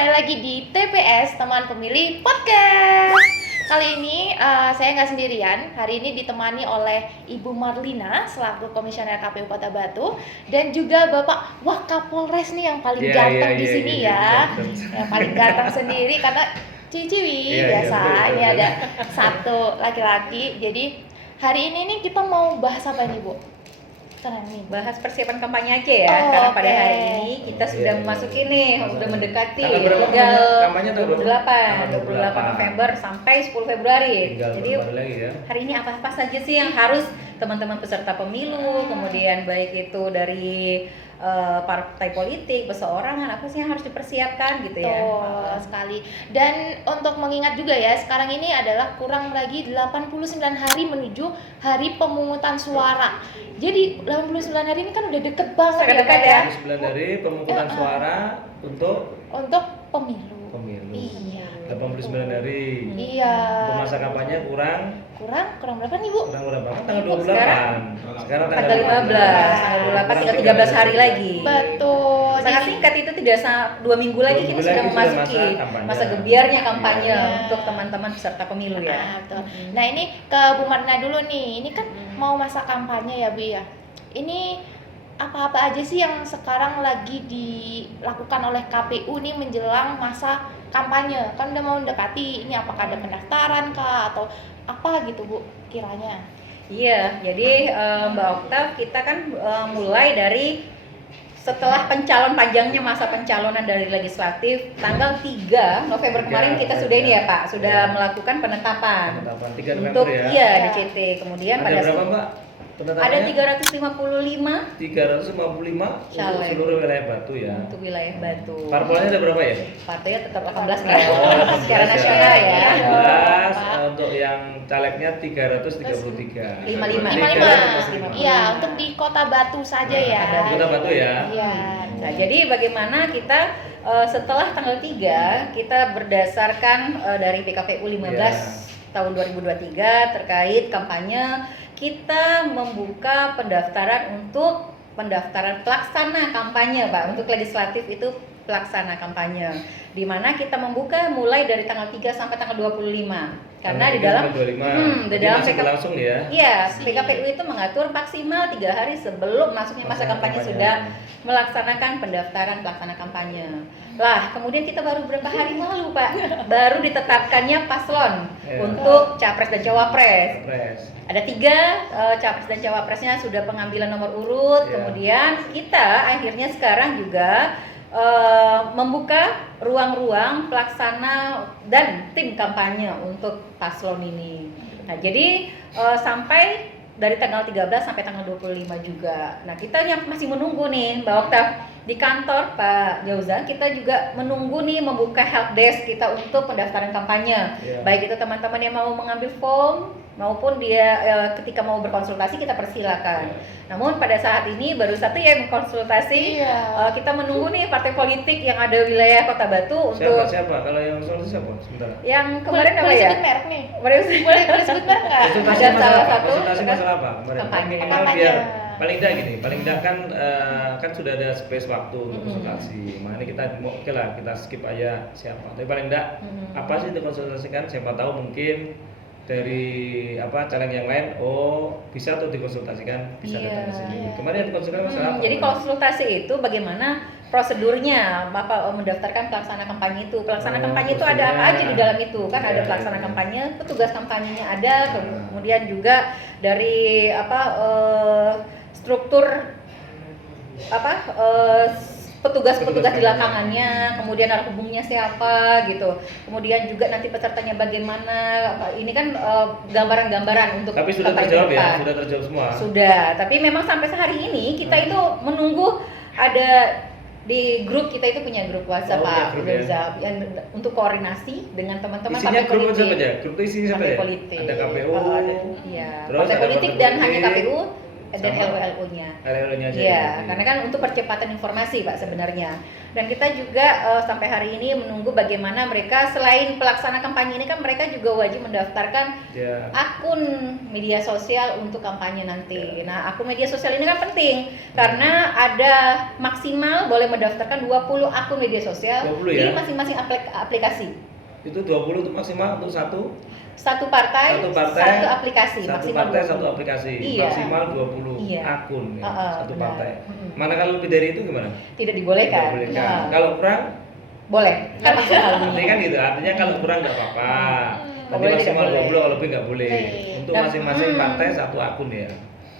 kembali lagi di TPS Teman Pemilih Podcast. Kali ini saya nggak sendirian. Hari ini ditemani oleh Ibu Marlina selaku Komisioner KPU Kota Batu dan juga Bapak Wakapolres nih yang paling ganteng di sini ya. Yang paling ganteng sendiri karena ciwi biasa. Ini ada satu laki-laki. Jadi hari ini nih kita mau bahas apa nih, Bu? Tenang nih, bahas persiapan kampanye aja ya, karena pada hari ini kita sudah memasuki nih, sudah mendekati tinggal 28 November sampai 10 Februari. Jadi hari ini apa saja sih yang harus teman-teman peserta pemilu, kemudian baik itu dari partai politik, perseorangan, apa sih yang harus dipersiapkan gitu ya. Betul sekali. Dan untuk mengingat juga ya, sekarang ini adalah kurang lagi 89 hari menuju hari pemungutan suara. Jadi 89 hari ini kan udah deket banget. Sangat dekat ya. 89 hari pemungutan suara untuk pemilu. Iya. 89 hari. Iya. Untuk masa kampanye kurang berapa nih, Bu? Kurang berapa? Tanggal 28. Sekarang tanggal 15, tanggal 28 tinggal 13 hari lagi. Betul. Sangat singkat, itu tidak 2 minggu lagi kita sudah memasuki masa gebiarnya kampanye untuk teman-teman peserta pemilu ya. Betul. Nah, ini ke Bu Marna dulu nih. Ini kan mau masa kampanye ya, Bu ya. Ini apa-apa aja sih yang sekarang lagi dilakukan oleh KPU nih menjelang masa kampanye? Kan udah mau mendekati, ini apakah ada pendaftaran kah atau apa gitu, Bu, kiranya? Iya, jadi Mbak Oktav, kita kan mulai dari setelah panjangnya masa pencalonan dari legislatif, tanggal 3 November kemarin kita sudah ini ya Pak, sudah melakukan penetapan 3 untuk November ya. DCT. Kemudian ada berapa, Mbak? Ada 355 untuk seluruh wilayah Batu ya. Untuk wilayah Batu. Parpolnya ada berapa ya? Partainya tetap 18 kan. Secara nasional ya. 18, untuk yang calegnya 333. 55. Iya, untuk di Kota Batu saja ya. Kota Batu ya. Iya. Nah, jadi bagaimana kita setelah tanggal 3 kita berdasarkan dari PKPU 15 tahun 2023 terkait kampanye, kita membuka pendaftaran untuk pendaftaran pelaksana kampanye, Pak. Untuk legislatif itu pelaksana kampanye, di mana kita membuka mulai dari tanggal 3 sampai tanggal 25. Karena di dalam PKPU langsung ya. Iya, PKPU itu mengatur maksimal 3 hari sebelum masuknya masa kampanye sudah melaksanakan pendaftaran pelaksana kampanye. Lah, kemudian kita baru beberapa hari lalu, Pak, baru ditetapkannya paslon untuk capres dan cawapres. Ada 3 capres dan cawapresnya sudah pengambilan nomor urut. Kemudian kita akhirnya sekarang juga membuka ruang-ruang pelaksana dan tim kampanye untuk paslon ini. Nah, jadi sampai dari tanggal 13 sampai tanggal 25 juga. Nah, kita yang masih menunggu nih, Mbak Oktav, di kantor Pak Jauza, kita juga menunggu nih membuka help desk kita untuk pendaftaran kampanye. Baik itu teman-teman yang mau mengambil form maupun dia ketika mau berkonsultasi kita persilakan. Namun pada saat ini baru satu yang konsultasi. Kita menunggu nih partai politik yang ada wilayah Kota Batu untuk siapa? Kalau yang konsultasi siapa? Sebentar. Yang kemarin apa ya? Boleh sebut merek nih? Boleh sebut merek nggak? Konsultasi masalah apa? Kampanye. Biar paling enggak gini, paling enggak kan sudah ada space waktu untuk konsultasi. Makanya kita oke lah, kita skip aja siapa. Tapi paling enggak apa sih dikonsultasikan? Siapa tahu mungkin dari caleg yang lain bisa tuh dikonsultasikan, bisa datang ke sini. Kemarin dikonsultasikan masalah apa? Jadi konsultasi itu bagaimana prosedurnya Bapak mendaftarkan pelaksana kampanye itu. Pelaksana kampanye itu ada apa aja di dalam itu? Kan ada pelaksana kampanye, petugas kampanyenya ada, kemudian juga dari struktur petugas-petugas di lapangannya, kemudian narah hubungnya siapa gitu. Kemudian juga nanti pesertanya bagaimana. Ini kan gambaran-gambaran untuk. Tapi sudah terjawab ya, sudah terjawab semua. Sudah, tapi memang sampai sehari ini kita itu menunggu ada di grup kita itu punya grup WhatsApp Pak, yang untuk koordinasi dengan teman-teman partai politik. Grup siapa aja? Grup isinya siapa ya? Politik. Ada KPU. Partai politik dan hanya KPU. dan sama LWLU-nya. LLO-nya aja. Iya, ya. karena kan untuk percepatan informasi Pak sebenarnya. Dan kita juga sampai hari ini menunggu bagaimana mereka selain pelaksana kampanye ini kan mereka juga wajib mendaftarkan Ya. akun media sosial untuk kampanye nanti. Nah, akun media sosial ini kan penting karena ada maksimal boleh mendaftarkan 20 akun media sosial 20 di ya? masing-masing aplikasi. Itu 20 itu maksimal untuk Satu partai, satu aplikasi satu maksimal partai 20. satu aplikasi Iya. maksimal 20 Iya. akun ya, satu benar. partai. Mm-mm. Mana kalau lebih dari itu gimana? Tidak dibolehkan. Tidak boleh kan? Nah, Kalau kurang boleh. Kan maksimal. ini kan gitu, artinya kalau kurang nggak apa-apa. Oh, Nanti boleh, maksimal tidak 20, kalau lebih nggak boleh. Baik. Untuk Dan- masing-masing partai satu akun ya.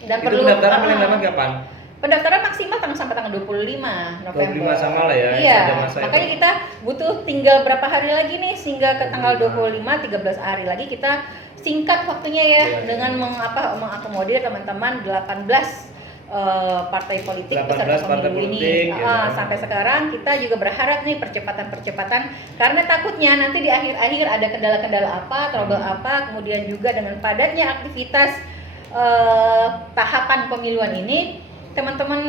Dan Itu perlu pendaftaran paling lama kapan? pendaftaran maksimal sampai tanggal 25 November. 25 sama lah ya, Iya. ada masa Makanya itu. kita butuh tinggal berapa hari lagi nih sehingga ke tanggal 25 13 hari lagi kita singkat waktunya ya Iya, dengan iya. mengakomodir teman-teman 18 partai politik 18 peserta partai pemilu politik, ini. ya kan? Sampai sekarang kita juga berharap nih percepatan karena takutnya nanti di akhir-akhir ada kendala-kendala apa, trouble apa, kemudian juga dengan padatnya aktivitas tahapan pemiluan ini, teman-teman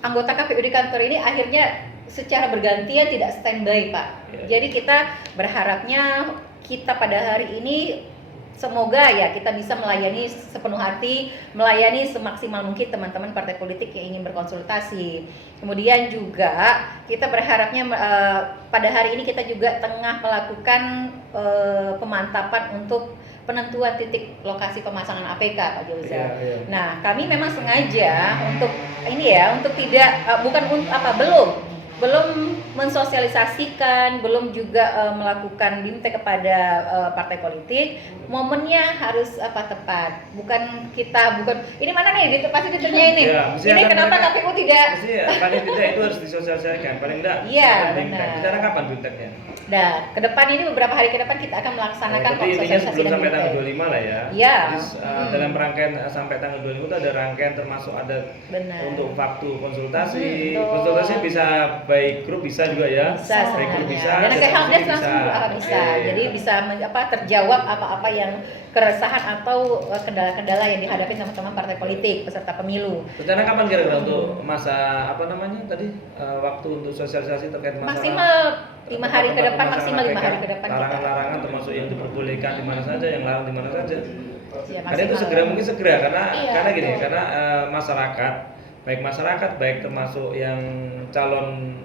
anggota KPU di kantor ini akhirnya secara bergantian tidak standby Pak. Ya. Jadi kita berharapnya kita pada hari ini semoga ya kita bisa melayani sepenuh hati, melayani semaksimal mungkin teman-teman partai politik yang ingin berkonsultasi. Kemudian juga kita berharapnya pada hari ini kita juga tengah melakukan pemantapan untuk penentuan titik lokasi pemasangan APK Pak Jauza. Iya, iya. Nah, kami memang sengaja untuk ini ya, untuk tidak belum mensosialisasikan, belum juga melakukan bimtek kepada partai politik. Momennya harus tepat. Bukan ini mana nih? Pasti ditanya ini. Ya, mesti Ini akan kenapa mereka- KPU tidak? Mesti ya, paling tidak itu harus disosialisasikan, paling tidak. Iya, bimtek. benar. Bicara kapan bimteknya? Nah, ke depan ini beberapa hari ke depan kita akan melaksanakan Berarti ini kan sosialisasi sebelum dan sampai tanggal bimtek. 25 lah ya. Iya. Terus, dalam rangkaian sampai tanggal 25 itu ada rangkaian termasuk ada Benar. untuk waktu konsultasi. Betul. Konsultasi bisa baik grup bisa juga ya. Bisa Baik grup sebenarnya. bisa. Dan kayak diskusi helpdesk langsung bisa. Oke. Jadi bisa terjawab apa-apa yang keresahan atau kendala-kendala yang dihadapi sama teman partai politik peserta pemilu. Rencana kapan kira-kira untuk masa apa namanya tadi waktu untuk sosialisasi terkait masalah Maksimal 5 hari ke depan, pemasangan maksimal 5 hari APK, ke depan kita. larangan-larangan termasuk yang diperbolehkan di mana saja, yang larang di mana saja. Ya, Karena itu maksimal. segera mungkin segera karena Iya, gini betul. karena masyarakat baik termasuk yang calon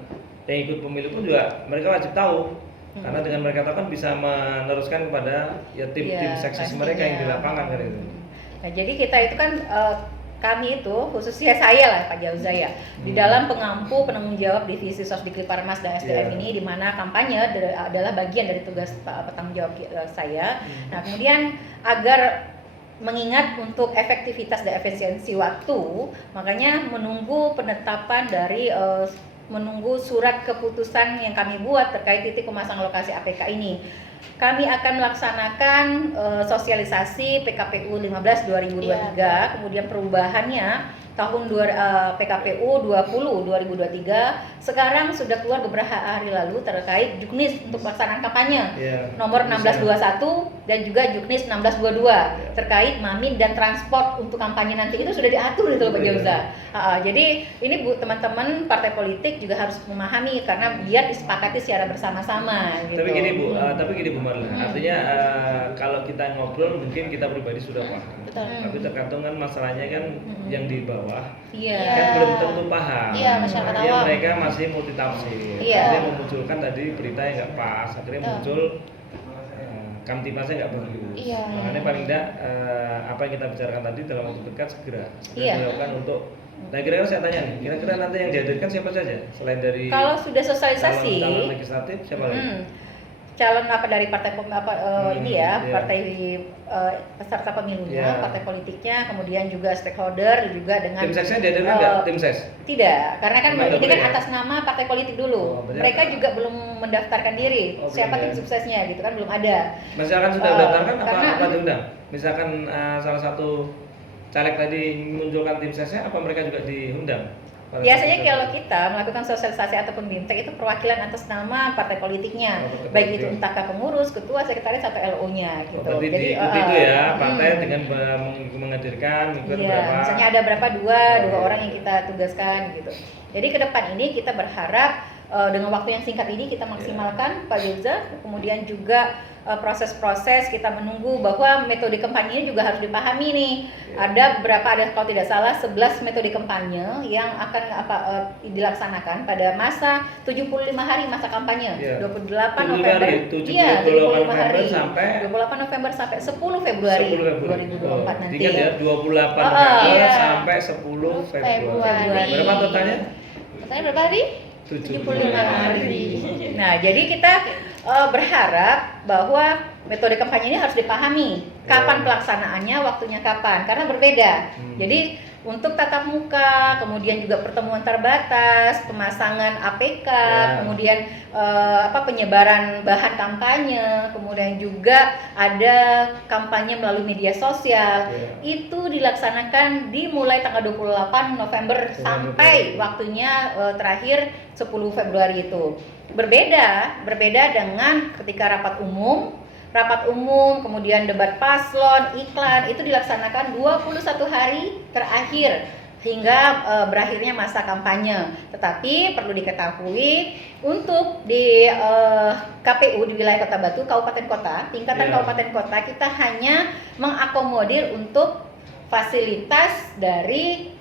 yang ikut pemilu pun juga mereka wajib tahu. Karena dengan mereka tahu kan bisa meneruskan kepada ya tim-tim Iya, seksis pastinya. mereka yang di lapangan kan itu. Nah, jadi kita itu kan kami itu khususnya saya lah Pak Jauza ya di dalam pengampu penanggung jawab divisi Sosdikri Parmas dan SDM Iya. ini di mana kampanye adalah bagian dari tugas penanggung jawab saya. Nah, kemudian agar mengingat untuk efektivitas dan efisiensi waktu, makanya menunggu penetapan dari menunggu surat keputusan yang kami buat terkait titik pemasangan lokasi APK ini. Kami akan melaksanakan sosialisasi PKPU 15 2023, kemudian perubahannya tahun PKPU 20 2023. Sekarang sudah keluar beberapa hari lalu terkait Juknis untuk pelaksanaan kampanye. Iya. Nomor 1621 dan juga Juknis 1622 terkait mamin dan transport untuk kampanye nanti itu sudah diatur itu loh Pak Iya. Jauza. Jadi ini teman-teman partai politik juga harus memahami karena biar disepakati secara bersama-sama gitu. Tapi gini Bu Marlina, artinya kalau kita ngobrol mungkin kita pribadi sudah paham. Betul. Tapi tergantung kan masalahnya kan yang di bawah Iya. kan belum tentu paham. Iya, masyarakat Artinya awam. mereka masih multitafsir. Iya. Dia memunculkan tadi berita yang nggak pas, akhirnya Betul. muncul kamtipmasnya nggak bagus. Iya. Makanya paling tidak apa yang kita bicarakan tadi dalam waktu dekat segera Iya. dilakukan untuk. Nah kira-kira saya tanya nih, kira-kira nanti yang dihadirkan siapa saja selain dari Kalau sudah sosialisasi, calon legislatif siapa lagi? calon dari partai ini ya, iya. partai peserta pemilunya, Iya. partai politiknya, kemudian juga stakeholder juga dengan Tim seksnya dihadirkan nggak? Tim seks? tidak, karena kan Memang ini nggak kan boleh ya? atas nama partai politik dulu. Oh, berarti Mereka apa? juga belum mendaftarkan diri. Oh, Siapa belum tim ya? suksesnya gitu kan belum ada. Misalkan sudah Oh, mendaftarkan karena- apa diundang? Misalkan salah satu caleg tadi munculkan tim seksnya, apa mereka juga diundang? Biasanya kalau kita melakukan sosialisasi ataupun BIMTEK itu perwakilan atas nama partai politiknya, baik itu entahkah pengurus, ketua, sekretaris atau LO-nya gitu. Berarti Jadi diikuti itu ya partai dengan menghadirkan mengikut iya, berapa. misalnya ada berapa dua orang yang kita tugaskan gitu. Jadi ke depan ini kita berharap dengan waktu yang singkat ini kita maksimalkan Pak Yeza, kemudian juga proses-proses kita menunggu bahwa metode kampanye juga harus dipahami nih. Ada kalau tidak salah 11 metode kampanye yang akan dilaksanakan pada masa 75 hari masa kampanye. 28 November. Iya, 75 hari. 28 November sampai 10 Februari 2024 nanti. Jadi kan ya 28 November sampai 10 Februari. Berapa totalnya? Totalnya berapa hari? 75 hari. Nah, jadi kita berharap bahwa metode kampanye ini harus dipahami. Kapan pelaksanaannya, waktunya kapan, karena berbeda. Jadi untuk tatap muka, kemudian juga pertemuan terbatas, pemasangan APK, kemudian penyebaran bahan kampanye, kemudian juga ada kampanye melalui media sosial. Itu dilaksanakan dimulai tanggal 28 November sampai waktunya terakhir 10 Februari itu. Berbeda dengan ketika rapat umum, kemudian debat paslon, iklan, itu dilaksanakan 21 hari terakhir hingga berakhirnya masa kampanye. Tetapi perlu diketahui untuk di KPU di wilayah Kota Batu, kabupaten kota, tingkatan kabupaten kota, kita hanya mengakomodir untuk fasilitas dari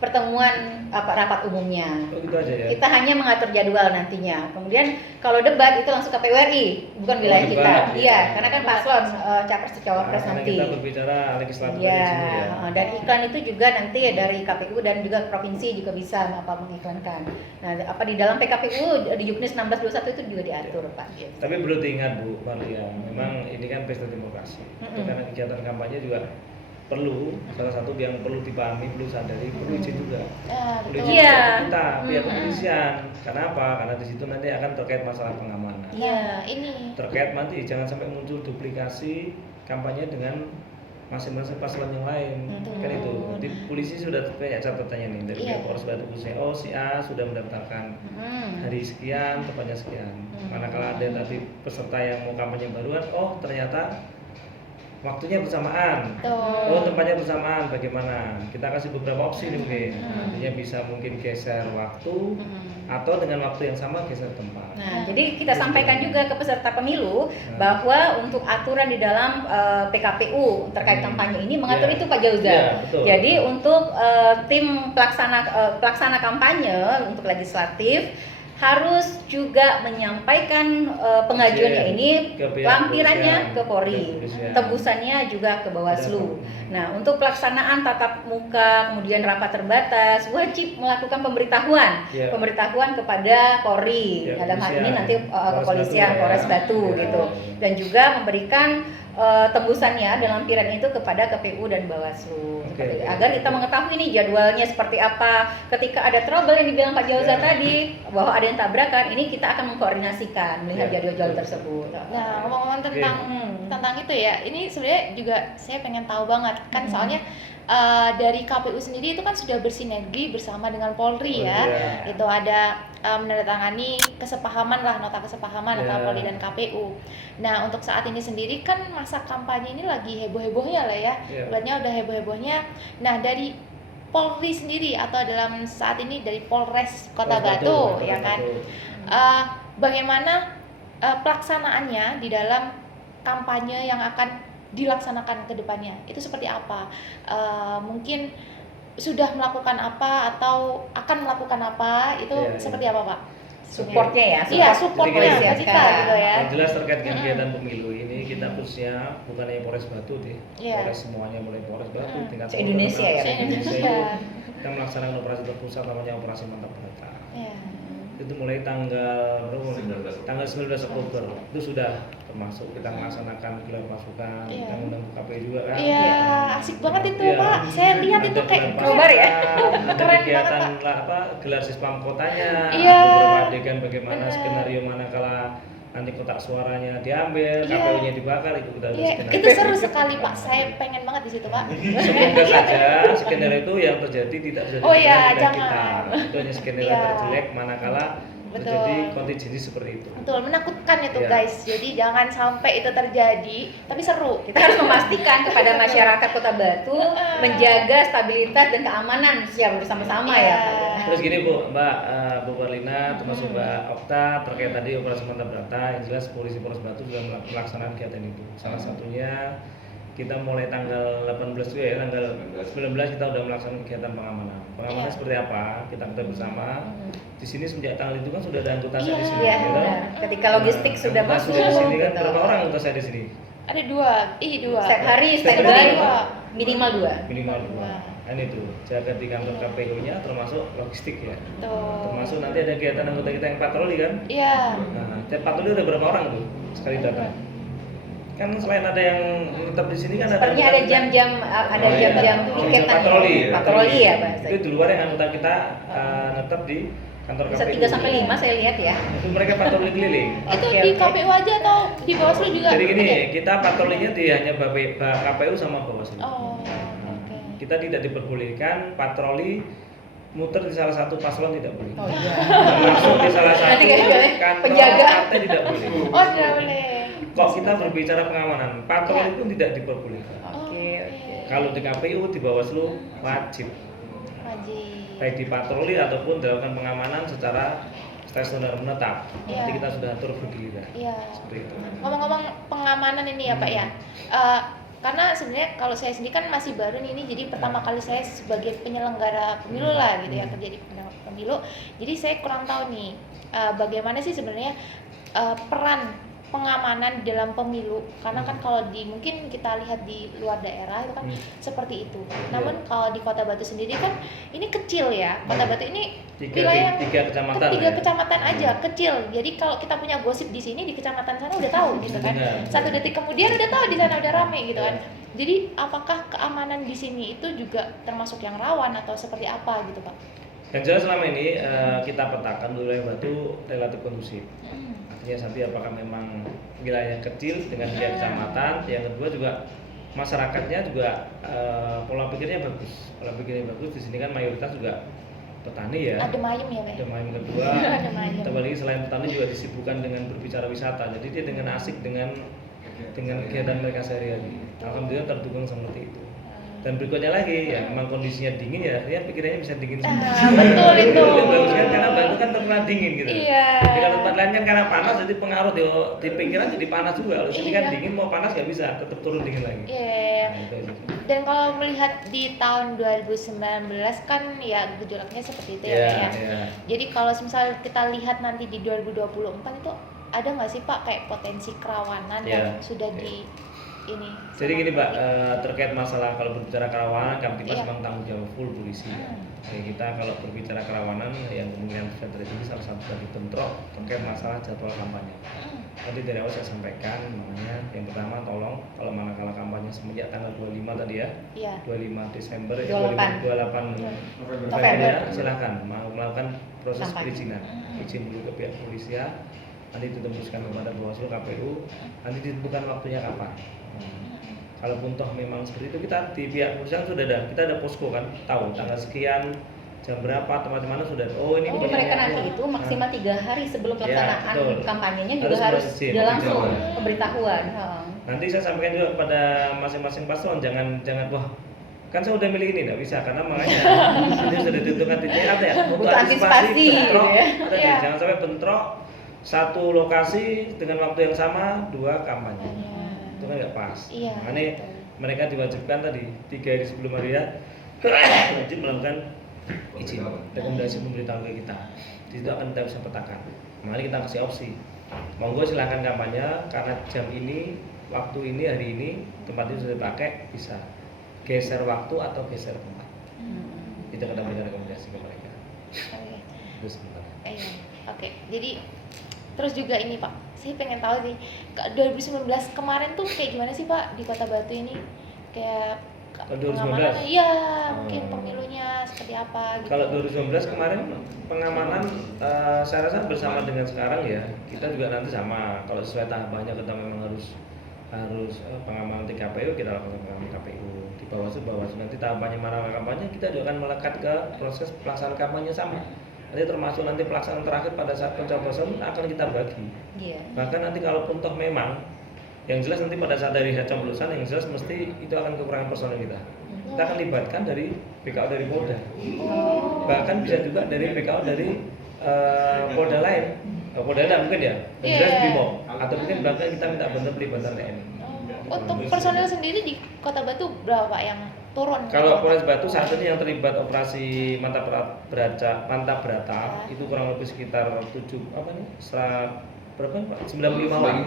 pertemuan rapat umumnya. Gitu aja ya. Kita hanya mengatur jadwal nantinya. Kemudian kalau debat itu langsung ke PWRI, bukan wilayah kita. Iya, karena kan paslon capres cawapres nanti. Kita berbicara legislatif di Iya, sini ya. dan iklan itu juga nanti dari KPU dan juga provinsi juga bisa mengiklankan. Nah, di dalam PKPU di Juknis 1621 itu juga diatur, Pak. Tapi perlu diingat Bu Maria, memang ini kan pesta demokrasi. Karena kegiatan kampanye juga perlu, salah satu yang perlu dipahami, perlu sadari, perlu izin juga. Perlu izin kita, pihak kepolisian. Karena apa? Karena di situ nanti akan terkait masalah pengamanan. Iya, ini. Terkait nanti jangan sampai muncul duplikasi kampanye dengan masing-masing paslon yang lain. Kan itu. Di polisi sudah banyak catatannya nih dari pihak Polres Batu Khususnya. Oh, si A sudah mendaftarkan hari sekian, tepatnya sekian. Manakala ada tadi peserta yang mau kampanye baruan, oh ternyata waktunya bersamaan. Oh, tempatnya bersamaan, bagaimana? Kita kasih beberapa opsi nih mungkin. Artinya bisa mungkin geser waktu atau dengan waktu yang sama geser tempat. Nah, jadi kita sampaikan juga ke peserta pemilu bahwa untuk aturan di dalam PKPU terkait kampanye ini mengatur itu Pak Jauza. Jadi untuk tim pelaksana kampanye untuk legislatif harus juga menyampaikan pengajuannya ini lampirannya ke Polri, tembusannya juga ke Bawaslu. Nah, untuk pelaksanaan tatap muka kemudian rapat terbatas wajib melakukan pemberitahuan kepada Polri. Dalam hal ini nanti kepolisian Polres Batu gitu. Dan juga memberikan tembusannya dan lampiran itu kepada KPU dan Bawaslu. Agar kita mengetahui nih jadwalnya seperti apa. Ketika ada trouble yang dibilang Pak Jauza tadi bahwa ada yang tabrakan, ini kita akan mengkoordinasikan melihat jadwal tersebut. Nah, ngomong-ngomong tentang itu ya, ini sebenarnya juga saya pengen tahu banget kan soalnya dari KPU sendiri itu kan sudah bersinergi bersama dengan Polri ya. Itu ada menandatangani nota kesepahaman antara Polri dan KPU. Nah, untuk saat ini sendiri kan masa kampanye ini lagi heboh-hebohnya lah ya. Bulannya udah heboh-hebohnya. Nah, dari Polri sendiri atau dalam saat ini dari Polres Kota Batu ya kan. Bagaimana pelaksanaannya di dalam kampanye yang akan dilaksanakan ke depannya itu seperti apa? Mungkin sudah melakukan apa atau akan melakukan apa itu seperti apa Pak? Supportnya ya? Iya, supportnya ke kita gitu ya. Yang jelas terkait kegiatan pemilu ini kita khususnya bukan hanya Polres Batu deh, Polres semuanya mulai Polres Batu tingkat Indonesia ya. Kita melaksanakan operasi terpusat namanya operasi mantap data. Itu mulai tanggal 19 Oktober itu sudah termasuk kita melaksanakan gelar pasukan, kita undang KPU juga kan. Iya, asik banget itu Pak. Saya lihat itu kayak nobar ya. Ada kegiatan gelar sispam kotanya, beberapa adegan bagaimana skenario manakala nanti kotak suaranya diambil, Iya. KPU-nya dibakar, itu kita udah Iya, skenario. itu seru sekali Pak. Saya pengen banget di situ Pak. Semoga saja skenario itu yang terjadi tidak terjadi Oh pada iya, wilayah jangan. kita. Itu hanya skenario Iya. terjelek manakala Betul. terjadi kontingensi seperti itu. Betul, menakutkan itu Iya. guys. Jadi jangan sampai itu terjadi, tapi seru. Kita harus memastikan kepada masyarakat Kota Batu menjaga stabilitas dan keamanan secara bersama-sama Iya. ya Pak. Ya. Terus gini Bu Marlina, termasuk Mbak Okta terkait tadi operasi mantap berata, yang jelas polisi Polres Batu sudah melaksanakan kegiatan itu. Salah satunya kita mulai tanggal 18 juga ya, tanggal 19 kita udah melaksanakan kegiatan pengamanan. Pengamanan Iya. seperti apa? Kita ketahui bersama. Di sini sejak tanggal itu kan sudah ada anggota saya di sini. Iya, ya kan? benar. Ketika logistik Nah, sudah anggota masuk di sini kan gitu. berapa orang anggota saya di sini? Ada dua. Setiap hari Setiap standby hari dua. minimal 2. Minimal 2. Kan itu jaga di kantor KPU-nya termasuk logistik ya. Tuh. Termasuk nanti ada kegiatan anggota kita yang patroli kan. Iya. Nah, tiap patroli ada berapa orang tuh sekali datang? Kan selain ada yang tetap di sini kan Sepertinya ada jam-jam ada Oh, iya. jam-jam Jam piketan patroli, ya. Patroli ya Pak. Itu di luar yang anggota kita tetap di kantor Bisa KPU. 3 sampai 5 saya lihat ya. Itu mereka patroli keliling. Itu Oke, di oke. KPU aja atau di Bawaslu juga? Jadi gini, ada? kita patrolinya di hanya KPU sama Bawaslu. Oh, Nah, oke. kita tidak diperbolehkan patroli muter di salah satu paslon, tidak boleh. Oh iya. Masuk di salah satu Nanti kayak boleh kantor penjaga. partai tidak boleh. Oh, tidak boleh. Kok kita berbicara pengamanan, patroli Iya. itu tidak diperbolehkan. Oke, oke. Kalau di KPU, di Bawaslu wajib, Wajib. baik di patroli ataupun dilakukan pengamanan secara stasioner menetap. Iya. Nanti kita sudah atur bergiliran. Iya. Seperti itu. Ngomong-ngomong pengamanan ini ya Pak ya, karena sebenarnya kalau saya sendiri kan masih baru nih, ini jadi pertama kali saya sebagai penyelenggara pemilu lah gitu ya, kerja di penyelenggara pemilu. Jadi saya kurang tahu nih bagaimana sih sebenarnya peran pengamanan dalam pemilu, karena kan kalau mungkin kita lihat di luar daerah itu kan seperti itu. Namun kalau di Kota Batu sendiri kan ini kecil ya, Kota Batu ini wilayah tiga kecamatan. tiga ya. kecamatan aja, kecil. Jadi kalau kita punya gosip di sini, di kecamatan sana udah tahu gitu kan. Benar. 1 detik kemudian udah tahu di sana udah rame gitu kan. Jadi apakah keamanan di sini itu juga termasuk yang rawan atau seperti apa gitu Pak? Yang jelas selama ini kita petakan wilayah Batu relatif kondusif. Hmm. Artinya nanti apakah memang wilayah kecil dengan 3 kecamatan, yang kedua juga masyarakatnya juga pola pikirnya bagus. Pola pikirnya bagus, di sini kan mayoritas juga petani ya. Adem ayem ya Pak? Ada main kedua, Adem ayem. apalagi selain petani juga disibukkan dengan berbicara wisata. Jadi dia dengan asik dengan kegiatan mereka sehari-hari. Alhamdulillah terdukung seperti itu. Dan berikutnya lagi ya memang kondisinya dingin ya, artinya pikirannya bisa dingin semua. Betul itu. Bagus kan karena Batu kan terkenal dingin gitu. Iya. Di tempat lain kan karena panas jadi pengaruh di pikiran jadi panas juga. Kalau sini kan Iya. dingin mau panas nggak bisa, tetap turun dingin lagi. Iya. Nah, itu aja. Dan kalau melihat di tahun 2019 kan ya gejolaknya seperti itu ya Pak ya. Iya. Jadi kalau misal kita lihat nanti di 2024 itu ada nggak sih Pak kayak potensi kerawanan Iya. yang sudah di ini? Jadi gini Pak, terkait masalah kalau berbicara kerawanan, Kamtibmas Iya. memang tanggung jawab full polisi. Ya. Jadi kita kalau berbicara kerawanan yang kemungkinan bisa terjadi salah satu dari bentrok terkait masalah jadwal kampanye. Tadi dari awal saya sampaikan, makanya yang pertama tolong kalau manakala kampanye semenjak tanggal 25 tadi ya, Iya. 25 Desember, 28. 28 November. November ya, silakan mau melakukan proses Kampanye. perizinan, izin dulu ke pihak kepolisian, nanti ditembuskan kepada Bawaslu KPU, nanti ditentukan waktunya kapan. Kalaupun toh memang seperti itu, kita di pihak kepolisian sudah ada, kita ada posko kan, tahu tanggal sekian, jam berapa, tempat di mana sudah. Oh ini Jadi punya- mereka nanti itu maksimal 3 hari sebelum Ya, pelaksanaan betul. kampanyenya juga Harus harus berizin, dia langsung beritahuan. pemberitahuan. Nanti saya sampaikan juga kepada masing-masing paslon, jangan wah kan saya udah milih ini, nggak bisa karena makanya ini sudah ditentukan titiknya ya untuk Butuh antisipasi, bentrok, gitu ya. tadi, Iya. jangan sampai bentrok satu lokasi dengan waktu yang sama 2 kampanye. Itu kan nggak pas. Iya, Makanya betul. mereka diwajibkan tadi 3 hari sebelum hari ya wajib melakukan izin rekomendasi pemberitahuan ke kita. Di situ akan kita bisa petakan. Makanya kita kasih opsi. Monggo silakan kampanye karena jam ini, waktu ini, hari ini tempat ini sudah dipakai, bisa geser waktu atau geser tempat. Itu kita berikan rekomendasi ke mereka. Oke. Itu sebenarnya. Iya. Oke. Jadi terus juga ini Pak, saya pengen tahu sih 2019 kemarin tuh kayak gimana sih Pak di Kota Batu ini, kayak Tahun 2019? pengamanan? Iya, mungkin Oh. pemilunya seperti apa gitu? Kalau 2019 kemarin pengamanan saya rasa bersama dengan sekarang ya, kita juga nanti sama. Kalau sesuai tahapannya kita memang harus pengamanan di KPU, kita lakukan pengamanan KPU. Di Bawaslu nanti tahapannya mana kampanye, kita juga akan melekat ke proses pelaksanaan kampanye sama. Nanti termasuk nanti pelaksanaan terakhir pada saat pencoblosan akan kita bagi. Iya. Bahkan nanti kalau toh memang yang jelas nanti pada saat dari coblosan yang jelas mesti itu akan kekurangan personil kita. Kita akan libatkan dari BKO dari Polda. Bahkan bisa juga dari BKO dari Polda lain. Polda lain mungkin ya. Yang jelas Iya. Brimob atau mungkin bahkan kita minta bantuan pelibatan TNI. Untuk personil sendiri di Kota Batu berapa yang turun? Kalau Polres Batu saat ini yang terlibat operasi Mantap Brata itu kurang lebih sekitar 95 orang.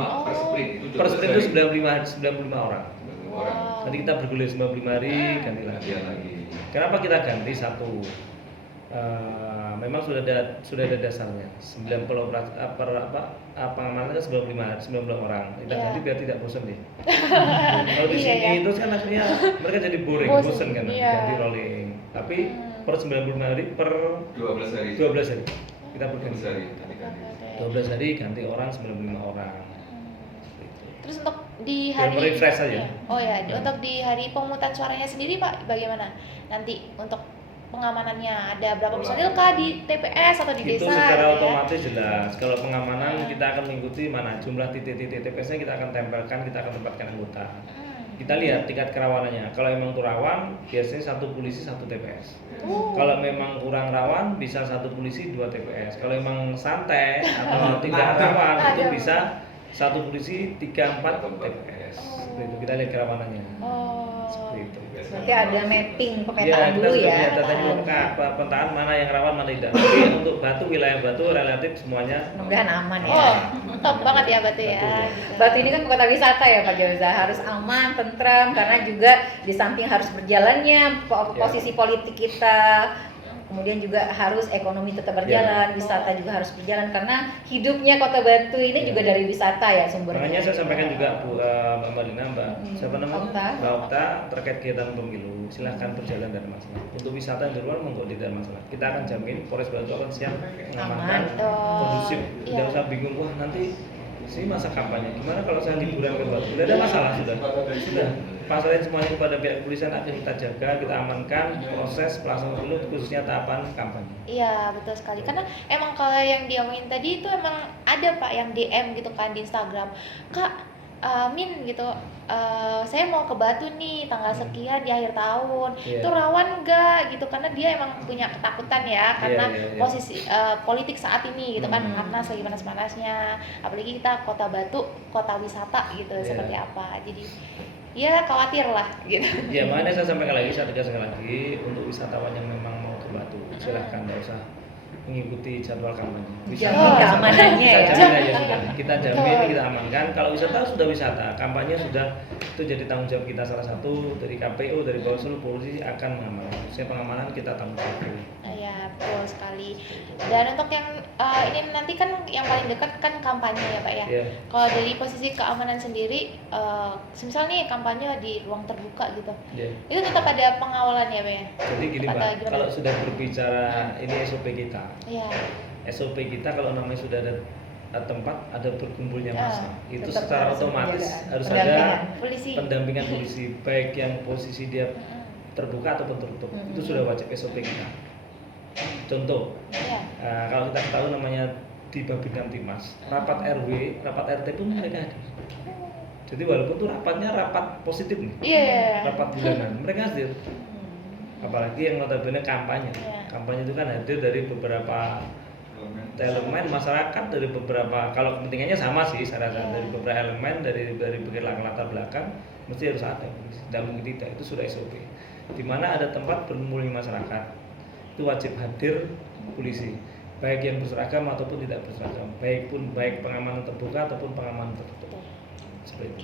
Per sprint itu 95 orang. Wow. Nanti kita bergulir 95 hari ganti lagi. Kenapa kita ganti satu? Memang sudah ada dasarnya. 90 pengamanan kan 90 orang. Kita Iya. ganti biar tidak bosan deh. Kalau di Iya, sini ya. itu kan akhirnya mereka jadi boring, Bosen, bosan kan iya. ganti rolling. Tapi per 95 hari per 12 hari. 12 hari kita berganti. 12 hari. 12 hari ganti orang 95 orang. Terus untuk di Biar hari merefresh aja. Iya. Oh ya, untuk di hari pemungutan suaranya sendiri Pak, bagaimana? Nanti untuk pengamanannya ada berapa personil kah di TPS atau di Itu desa? secara gitu ya? otomatis jelas. Kalau pengamanan kita akan mengikuti mana jumlah titik-titik TPS-nya kita akan tempelkan, kita akan tempatkan anggota. Kita lihat tingkat kerawanannya. Kalau memang itu rawan, biasanya satu polisi satu TPS. Kalau memang kurang rawan, bisa satu polisi dua TPS. Kalau memang santai atau tidak rawan, itu Ada. bisa satu polisi 3-4 TPS. Seperti itu kita lihat kerawanannya. Oh. Seperti itu. Berarti ada mapping Iya, pemetaan kita dulu sudah ya. lihat datanya pemetaan mana yang rawan mana tidak. Tapi untuk Batu, wilayah Batu relatif semuanya Mudah-mudahan aman ya. Oh, top banget ya Batu ya. Batu. Gitu. Batu ini kan kota wisata ya Pak Jauza, harus aman, tentram karena juga di samping harus berjalannya posisi politik kita, kemudian juga harus ekonomi tetap berjalan, wisata juga harus berjalan karena hidupnya kota Batu ini Ya. juga dari wisata ya sumbernya. Makanya saya sampaikan juga Mbak Marlina, siapa namanya? Okta. Mbak Okta terkait kegiatan pemilu, silahkan berjalan dari masalah. Untuk wisata yang di luar monggo tidak ada masalah. Kita akan jamin Polres Batu akan siap mengamankan, Aman. kondusif. Tidak Iya. usah bingung wah nanti sih masa kampanye. Gimana kalau saya liburan ke Batu? Tidak ada masalah sudah. Pasrahin semuanya kepada pihak kepolisian akan kita jaga, kita amankan proses pelaksanaan pemilu khususnya tahapan kampanye. Iya betul sekali karena emang kalau yang diomongin tadi itu emang ada Pak yang DM gitu kan di Instagram, Kak Min gitu, saya mau ke Batu nih tanggal sekian di akhir tahun, Iya. itu rawan nggak gitu karena dia emang punya ketakutan ya karena Iya. posisi politik saat ini gitu kan Hmm. panas lagi panas-panasnya, apalagi kita kota Batu kota wisata gitu Iya. seperti apa, jadi ya khawatir lah gitu. Ya makanya saya sampaikan lagi, saya tegaskan lagi untuk wisatawan yang memang mau ke Batu silahkan, nggak usah mengikuti jadwal kampanye. Jamin keamanannya ya. Kita jamin aja sudah. Kita jamin, kita amankan. Kalau wisata sudah wisata, kampanye sudah itu jadi tanggung jawab kita salah satu dari KPU, dari Bawaslu, polisi akan mengamankan. Saya pengamanan kita tanggung jawab. Iya betul sekali. Dan untuk yang ini nanti kan yang paling dekat kan kampanye ya Pak ya. Iya. Kalau dari posisi keamanan sendiri, misal nih kampanye di ruang terbuka gitu, Ya. itu tetap ada pengawalan ya Pak ya? Jadi gini Atau Pak, gimana? kalau sudah berbicara ini SOP kita, Iya. SOP kita kalau namanya sudah ada tempat ada berkumpulnya massa, itu tetap secara harus otomatis penjagaan, harus pendampingan. ada Polisi. pendampingan polisi, baik yang posisi dia terbuka ataupun tertutup, itu sudah wajib SOP kita. Contoh, Iya. kalau kita tahu namanya di Babinkan Timas, rapat RW, rapat RT pun mereka hadir. Jadi walaupun itu rapatnya rapat positif nih, Iya. rapat bulanan, mereka hadir. Apalagi yang notabene kampanye, Iya. kampanye itu kan hadir dari beberapa elemen masyarakat, dari beberapa, kalau kepentingannya sama sih saya rasa, dari beberapa elemen, dari berbagai latar belakang mesti harus ada. Tidak mungkin tidak, itu sudah SOP. Di mana ada tempat berkumpulnya masyarakat, itu wajib hadir polisi, baik yang berseragam ataupun tidak berseragam, baik pengamanan terbuka ataupun pengamanan tertutup. Seperti itu.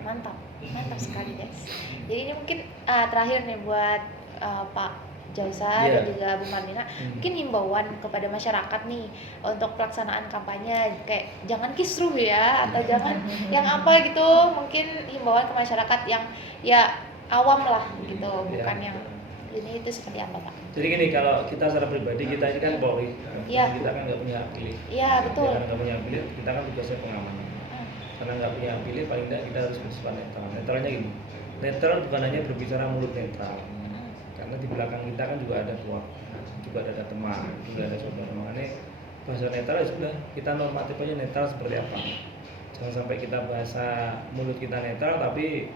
Mantap, mantap sekali guys. Jadi ini mungkin terakhir nih buat Pak Jauza Iya. dan juga Bu Marlina, mungkin himbauan kepada masyarakat nih untuk pelaksanaan kampanye, kayak jangan kisruh ya, atau jangan yang apa gitu, mungkin himbauan ke masyarakat yang ya awam lah gitu, bukan yang Ini itu seperti apa Pak? Jadi gini, kalau kita secara pribadi kita ini kan Polri, Iya. kita kan nggak punya hak pilih. Iya betul. Karena nggak punya hak pilih, kita kan tugasnya pengamanan. Hmm. Karena nggak punya hak pilih, paling tidak kita harus bersifat netral. Netralnya gini, netral bukan hanya berbicara mulut netral. Karena di belakang kita kan juga ada keluarga, juga ada teman, juga ada saudara. Makanya bahasa netral ya sudah, kita normatif aja netral seperti apa. Jangan sampai kita bahasa mulut kita netral tapi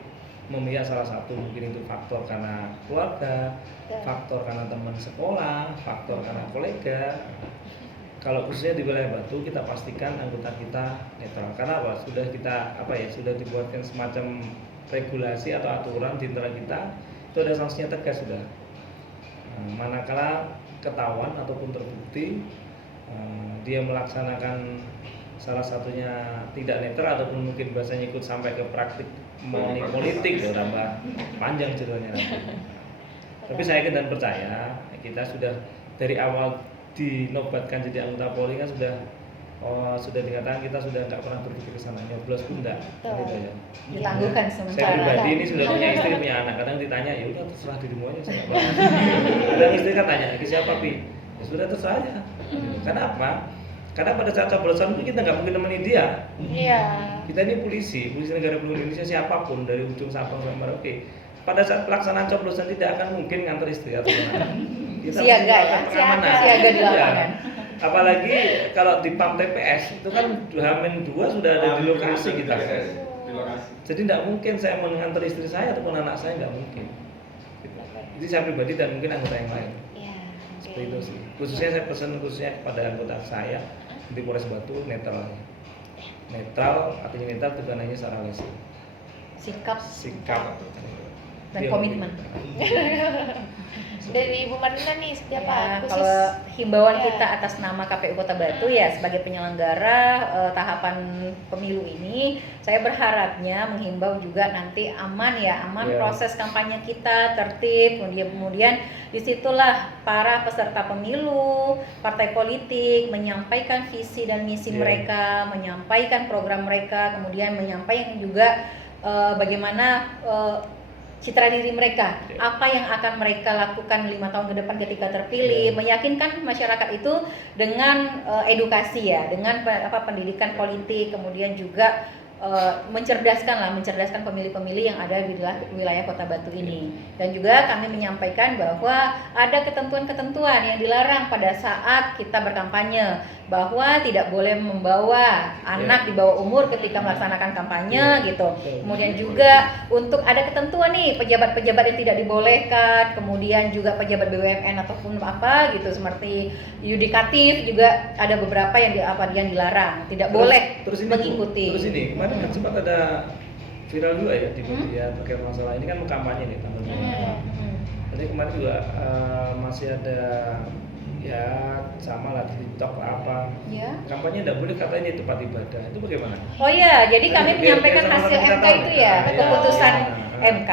memihak salah satu, mungkin itu faktor karena keluarga, faktor karena teman sekolah, faktor karena kolega. Kalau khususnya di wilayah Batu, kita pastikan anggota kita netral. Karena apa? Sudah kita sudah dibuatkan semacam regulasi atau aturan di internal kita, itu ada sanksinya tegas sudah. Manakala ketahuan ataupun terbukti dia melaksanakan salah satunya tidak netral ataupun mungkin bahasanya ikut sampai ke praktik money politik, ya tambah panjang ceritanya nanti. Tapi saya yakin dan percaya kita sudah dari awal dinobatkan jadi anggota Polri kan sudah dikatakan kita sudah nggak pernah berpikir ke sana, nyoblos pun enggak. Gitu ya. Ditangguhkan Saya sementara. pribadi ini sudah punya istri, punya anak. Kadang ditanya, ya udah terserah dirimu aja, saya nggak apa-apa. Kadang istri kan tanya, ke siapa Pi? Ya sudah terserah aja. Kenapa? Karena pada saat coblosan itu kita nggak mungkin nemenin dia. Iya. Kita ini polisi negara Republik Indonesia, siapapun dari ujung Sabang sampai Merauke. Pada saat pelaksanaan coblosan tidak akan mungkin ngantar istri atau anak. Kita Siaga mesti ya, melakukan pengamanan. siaga di Iya. lapangan. Apalagi kalau di PAM TPS itu kan H-2 sudah ada di lokasi kita. Di lokasi. Jadi tidak mungkin saya mengantar istri saya ataupun anak saya, nggak mungkin. Gitu. Itu saya pribadi dan mungkin anggota yang lain. Iya. Seperti itu sih. Khususnya saya pesan khususnya kepada anggota saya di Polres Batu netral. Netral artinya netral bukan hanya secara lisan, sikap Dan Iya, komitmen. Dari Ibu Marlina nih setiap Ya, khusus. kalau himbauan Ya. kita atas nama KPU Kota Batu ya sebagai penyelenggara tahapan pemilu ini, saya berharapnya menghimbau juga nanti aman Ya. proses kampanye kita tertib, kemudian disitulah para peserta pemilu, partai politik menyampaikan visi dan misi Ya. mereka, menyampaikan program mereka, kemudian menyampaikan juga bagaimana citra diri mereka, Ya. apa yang akan mereka lakukan 5 tahun ke depan ketika terpilih, Ya. meyakinkan masyarakat itu dengan edukasi ya, dengan pendidikan politik, kemudian juga mencerdaskan pemilih-pemilih yang ada di wilayah Kota Batu ini. Dan juga kami menyampaikan bahwa ada ketentuan-ketentuan yang dilarang pada saat kita berkampanye, bahwa tidak boleh membawa anak di bawah umur ketika melaksanakan kampanye gitu. Kemudian juga untuk ada ketentuan nih pejabat-pejabat yang tidak dibolehkan, kemudian juga pejabat BUMN ataupun apa gitu seperti yudikatif juga ada beberapa yang dilarang, tidak boleh terus ini, mengikuti. Terus ini kemarin kan sempat ada viral juga ya di media terkait masalah ini kan kampanye nih tanggal 25. Jadi kemarin juga masih ada ya sama lah di TikTok apa Ya. kampanye tidak boleh katanya di tempat ibadah, itu bagaimana? Oh iya, jadi kami Biar- menyampaikan biar hasil sama-sama kita MK tahu itu nih. ya, Iya. keputusan Iya. MK,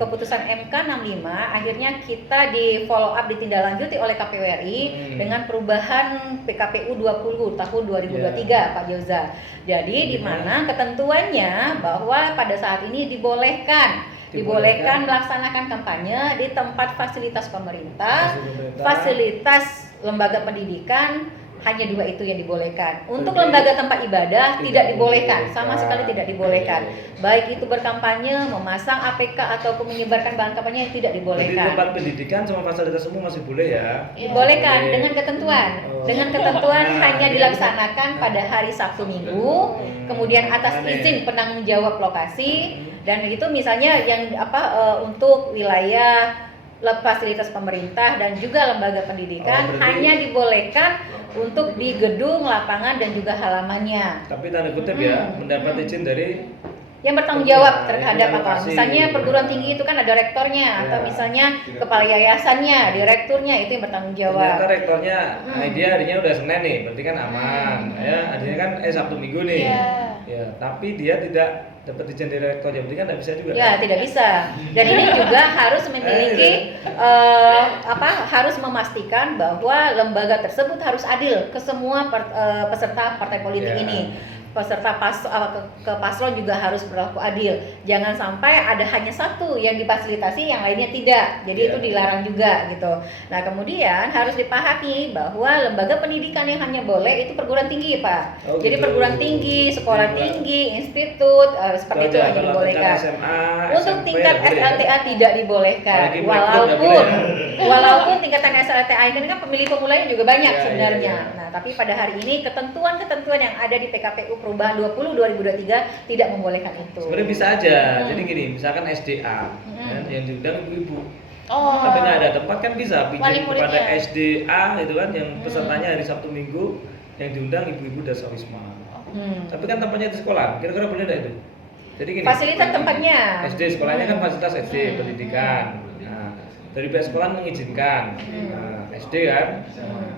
keputusan MK 65 akhirnya kita di follow up ditindaklanjuti oleh KPU RI dengan perubahan PKPU 20 tahun 2023 Pak Joza. Jadi di mana ketentuannya bahwa pada saat ini dibolehkan melaksanakan kampanye di tempat fasilitas pemerintah, fasilitas lembaga pendidikan, hanya 2 itu yang dibolehkan. Untuk lembaga tempat ibadah tidak dibolehkan, sama sekali tidak dibolehkan. Baik itu berkampanye, memasang APK ataupun menyebarkan bahan kampanye yang tidak Jadi dibolehkan. tempat pendidikan sama fasilitas umum masih boleh ya? Dibolehkan Boleh. dengan ketentuan. Oh. Dengan ketentuan Nah, hanya ini- dilaksanakan pada hari Sabtu Minggu, kemudian atas Aneh. izin penanggung jawab lokasi, dan itu misalnya yang untuk wilayah fasilitas pemerintah dan juga lembaga pendidikan Oh, berarti- hanya dibolehkan untuk di gedung, lapangan dan juga halamannya. Tapi tanda kutip ya, mendapat izin dari Yang bertanggung jawab Ya, terhadap itu apa? lokasi. Misalnya perguruan tinggi itu kan ada rektornya, Ya. atau misalnya kepala yayasannya, direkturnya itu yang bertanggung ternyata jawab. rektornya, dia harinya udah Senin nih, berarti kan aman. Ya, harinya kan Sabtu Minggu nih. Iya. Ya, tapi dia tidak dapat izin dari rektornya, berarti kan nggak bisa juga. Ya, tidak bisa. Dan ini juga harus memiliki harus memastikan bahwa lembaga tersebut harus adil ke semua peserta partai politik Ya. ini. peserta ke paslon juga harus berlaku adil. Jangan sampai ada hanya satu yang difasilitasi, yang lainnya tidak. Jadi itu dilarang juga gitu. Nah kemudian harus dipahami bahwa lembaga pendidikan yang hanya boleh itu perguruan tinggi Pak. Oh, Jadi gitu. perguruan tinggi, sekolah tinggi, institut seperti itu hanya Kalau dibolehkan. tingkat SMA, Untuk SMP tingkat nggak boleh ya? SLTA tidak dibolehkan. Apalagi makrif nggak boleh ya? Walaupun tingkatan SLTA ini kan pemilih pemulanya juga banyak Iya, sebenarnya. iya. Nah, tapi pada hari ini ketentuan-ketentuan yang ada di PKPU Perubahan 20 2023 tidak membolehkan itu. Sebenarnya bisa aja. Jadi gini, misalkan SDA yang diundang ibu-ibu. Oh. Tapi nggak ada tempat kan bisa Wali pinjam kepada muridnya. SDA itu kan yang pesertanya hari Sabtu Minggu yang diundang ibu-ibu Dasawisma. Tapi kan tempatnya di sekolah. Kira-kira boleh nggak itu? Jadi gini. Fasilitas tempatnya. SD sekolahnya kan fasilitas SD pendidikan. Nah, dari pihak sekolah mengizinkan. Nah, SD kan. Nah,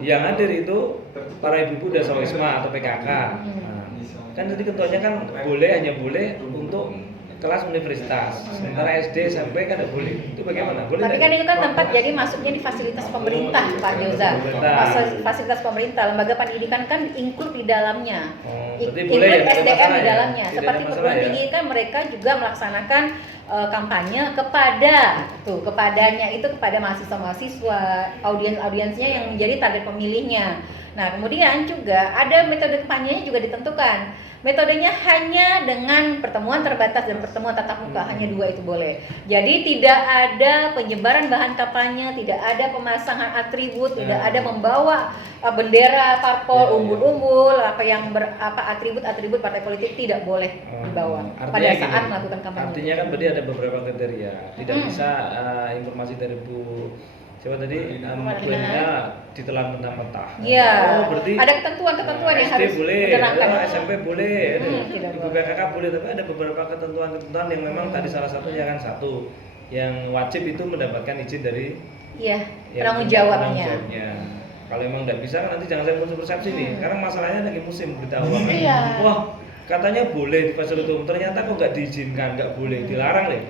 yang hadir itu para ibu-ibu Dasawisma atau PKK. Nah, kan jadi ketuanya kan hanya boleh untuk kelas universitas. Sementara SD SMP kan tidak boleh. Itu bagaimana? Boleh Tapi nggak? kan itu kan tempat jadi masuknya di fasilitas pemerintah Pak Yoza. Pemerintah. Fasilitas pemerintah, lembaga pendidikan kan include di dalamnya. Oh, Include berarti boleh ya, tidak SDM masalah di ya? dalamnya. Tidak Seperti ada masalah perguruan ya? tinggi kan mereka juga melaksanakan kampanye kepadanya itu kepada mahasiswa-mahasiswa, audiensnya yang menjadi target pemilihnya. Nah, kemudian juga ada metode kampanyenya juga ditentukan. Metodenya hanya dengan pertemuan terbatas dan pertemuan tatap muka, hanya 2 itu boleh. Jadi tidak ada penyebaran bahan kampanye, tidak ada pemasangan atribut, tidak ada membawa bendera parpol, umbul-umbul, atribut-atribut partai politik tidak boleh dibawa pada Artinya saat gini, melakukan kampanye. Artinya kan berarti ada beberapa kriteria. Tidak bisa informasi dari Bu siapa tadi klaimnya ditelan mentah-mentah. Iya. Oh, berarti Ada ketentuan-ketentuan yang SD harus boleh, diterapkan. SMP boleh, tidak Ibu boleh. PKK boleh, tapi ada beberapa ketentuan-ketentuan yang memang tadi salah satunya kan satu yang wajib itu mendapatkan izin dari Iya, yang penanggung punya jawabnya. penanggung jawabnya. Kalau emang nggak bisa kan nanti jangan saya muncul persepsi nih. Sekarang masalahnya lagi musim berita hoax. Iya. Wah, katanya boleh di fasilitas umum, ternyata kok nggak diizinkan, nggak boleh, dilarang deh.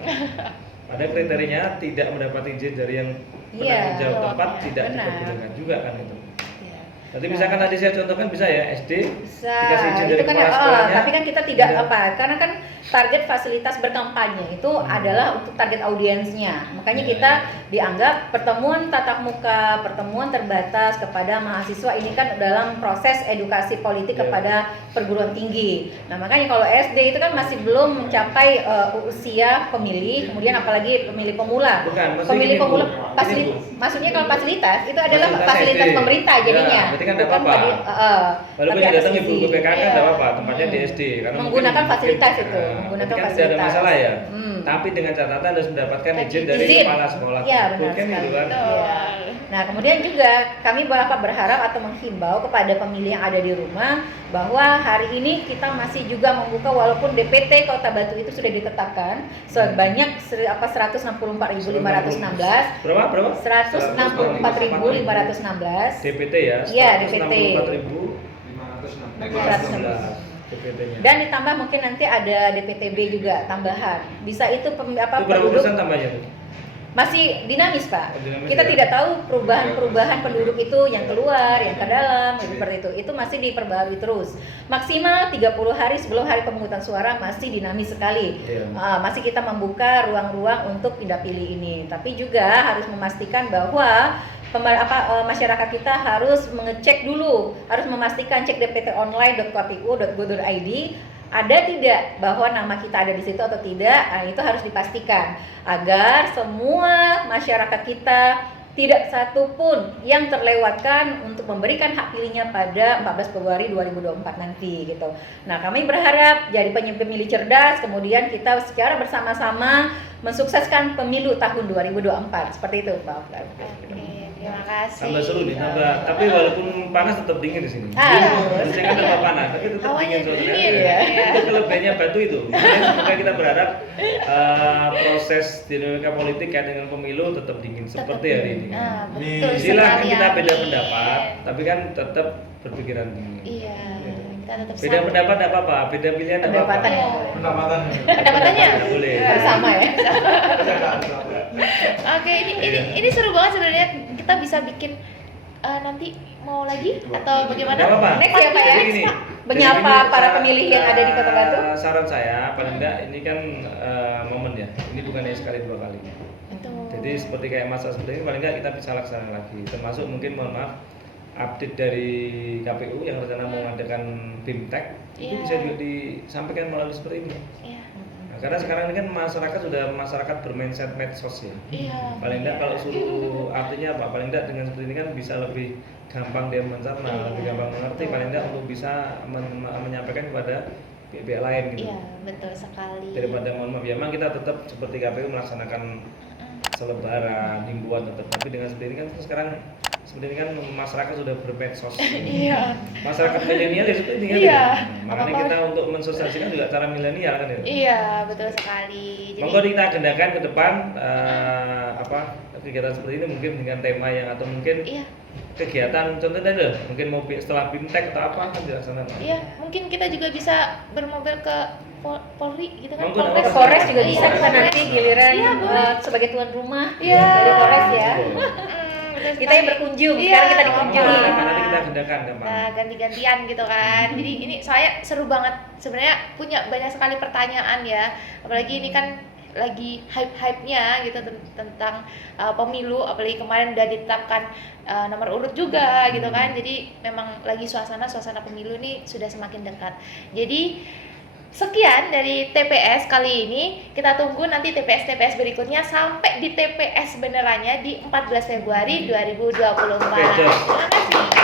Ada kriterianya tidak mendapat izin dari yang penanggung jawab tempat, jawabnya. tidak Benar. diperbolehkan juga kan itu. Iya. Jadi misalkan tadi saya contohkan bisa ya SD Bisa. dikasih izin dari Itu kan kepala sekolahnya. tapi kan kita tidak Tidak. karena kan target fasilitas berkampanye itu adalah untuk target audiensnya. Makanya Iya, kita dianggap pertemuan tatap muka, pertemuan terbatas kepada mahasiswa ini kan dalam proses edukasi politik Iya. kepada perguruan tinggi. Nah, makanya kalau SD itu kan masih belum mencapai usia pemilih, kemudian apalagi pemilih pemula. Bukan, maksudnya Pemilih gini, Bu. pemula Gini, Bu. maksudnya kalau fasilitas itu adalah Fasilitas fasilitas SD. pemerintah jadinya. Ya, berarti kan nggak Bukan apa-apa. tapi Walaupun yang atas datang ibu izin. PKK Iya. enggak apa-apa, tempatnya di SD karena Menggunakan fasilitas itu, nah, menggunakan berarti kan tidak ada fasilitas. masalah ya. Hmm. Tapi dengan catatan harus mendapatkan Dan izin dari izin. kepala sekolah. Iya, tersebut, benar kan sekali. gitu kan. Iya. Nah, kemudian juga kami berharap atau menghimbau kepada pemilih yang ada di rumah bahwa hari ini kita masih juga membuka walaupun DPT Kota Batu itu sudah ditetapkan sebanyak 164.516. Berapa? 164.516. DPT ya. Iya, DPT. 164.516 DPT-nya. Dan ditambah mungkin nanti ada DPTB juga tambahan. Bisa itu Itu berapa persen tambahnya tuh? masih dinamis Pak. Oh, dinamis Kita ya? tidak tahu perubahan penduduk itu yang keluar, yang ke dalam, seperti itu. Itu masih diperbarui terus. Maksimal 30 hari sebelum hari pemungutan suara masih dinamis sekali. Iya. Masih kita membuka ruang-ruang untuk pindah pilih ini. Tapi juga harus memastikan bahwa masyarakat kita harus mengecek dulu, harus memastikan cek dptonline.kpu.go.id ada tidak bahwa nama kita ada di situ atau tidak. Nah, itu harus dipastikan agar semua masyarakat kita tidak satupun yang terlewatkan untuk memberikan hak pilihnya pada 14 Februari 2024 nanti gitu. Nah, kami berharap jadi pemilih cerdas, kemudian kita secara bersama-sama mensukseskan pemilu tahun 2024. Seperti itu, Pak. Oke, terima kasih. Tambah seru nih, tapi walaupun panas tetap dingin di sini. Harus. Di sini kan tetap panas, tapi tetap Hawanya dingin suasananya. dingin, Iya. ya. Itu kelebihannya Batu itu. Makanya semoga kita berharap proses dinamika politik kait dengan pemilu tetap dingin seperti hari ini. Nah, betul Silakan sekali, kita beda Amin. pendapat, tapi kan tetap berpikiran dingin. Iya, kita tetap Beda sama. pendapat tidak apa-apa, beda pilihan tidak apa-apa. Pendapatan ya. Pendapatannya? Nggak boleh. Bersama ya. Oke, ini seru banget sebenarnya. Kita bisa bikin nanti mau lagi atau bagaimana? Nggak apa-apa. Next ya, Pak ya. Jadi gini, menyapa ini para pemilih yang ada di Kota Batu? Saran saya paling enggak ini kan momen ya. Ini bukan hanya sekali dua kali. Betul. Jadi seperti kayak masa seperti ini paling enggak kita bisa laksanakan lagi. Termasuk mungkin mohon maaf update dari KPU yang rencana mau mengadakan BIMTEK itu Iya. bisa juga disampaikan melalui seperti ini. Iya. Nah, karena sekarang ini kan masyarakat sudah masyarakat bermindset medsos ya. Iya. Paling enggak kalau suruh artinya apa? Paling enggak dengan seperti ini kan bisa lebih gampang dia mencerna, Iya. lebih gampang mengerti. Paling enggak untuk bisa menyampaikan kepada pihak lain gitu. Iya, betul sekali. Daripada mohon maaf ya, memang kita tetap seperti KPU melaksanakan selebaran, himbauan tetap. Tapi dengan seperti ini kan sekarang seperti ini kan masyarakat sudah bermedsos. Iya. Masyarakat milenial ya seperti ini kan. Iya. Makanya Apa-apa. kita untuk mensosialisasikan juga cara milenial kan ya. Iya, betul sekali. Monggo kita agendakan ke depan apa kegiatan seperti ini mungkin dengan tema yang atau mungkin Iya. kegiatan contohnya deh mungkin mau setelah BIMTEK atau apa kan dilaksanakan. Iya, mungkin kita juga bisa bermobil ke Polri gitu kan. Monggo, Ke Polres juga bisa Iya, kita nanti Polres. giliran Iya, boleh. sebagai tuan rumah Iya. dari Polres ya. Betul Kita yang sekali. berkunjung, Iya, sekarang kita Monggo, dikunjungi. nanti kita agendakan gampang. Nah, ganti-gantian gitu kan. Jadi ini saya seru banget. Sebenarnya punya banyak sekali pertanyaan ya. Apalagi ini kan lagi hype-hype-nya gitu tentang pemilu, apalagi kemarin udah ditetapkan nomor urut juga gitu kan. Jadi memang lagi suasana pemilu ini sudah semakin dekat. Jadi sekian dari TPS kali ini. Kita tunggu nanti TPS berikutnya sampai di TPS benerannya di 14 Februari 2024. Oke, Jos. Terima kasih.